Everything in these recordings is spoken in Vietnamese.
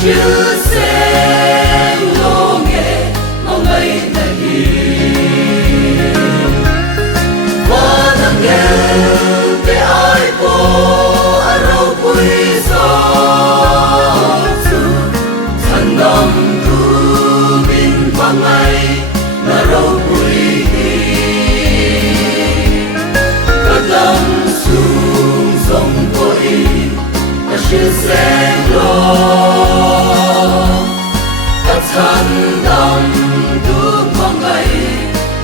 chiu sen lo nghe mong ngày này và nắng nghe để ai có rau quý gió su thân đam tu min vang ngày na rau quý ta đam sung song coi ta chiu sen lo thân đam tu mong ngày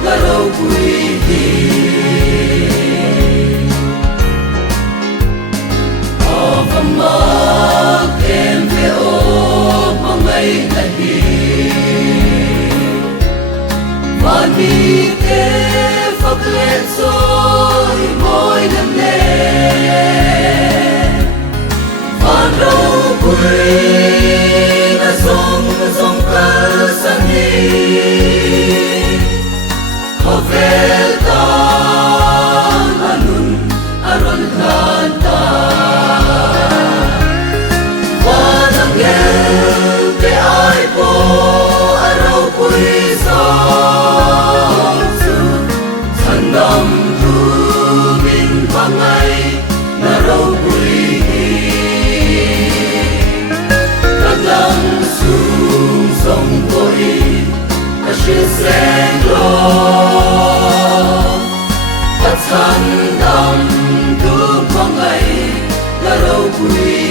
na rau quý mà em về ô mong ngày này và đi kế phật lên rồi mỗi năm nè và đâu quý là sông sông cơ san đi có về ta anun aron ta để ai có rau quý gió thân đam tu min vang ngày na rau quý ta đam sung song coi ta chiu sen lo ta thân đam tu vang ngày na rau quý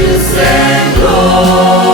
chiu sen lo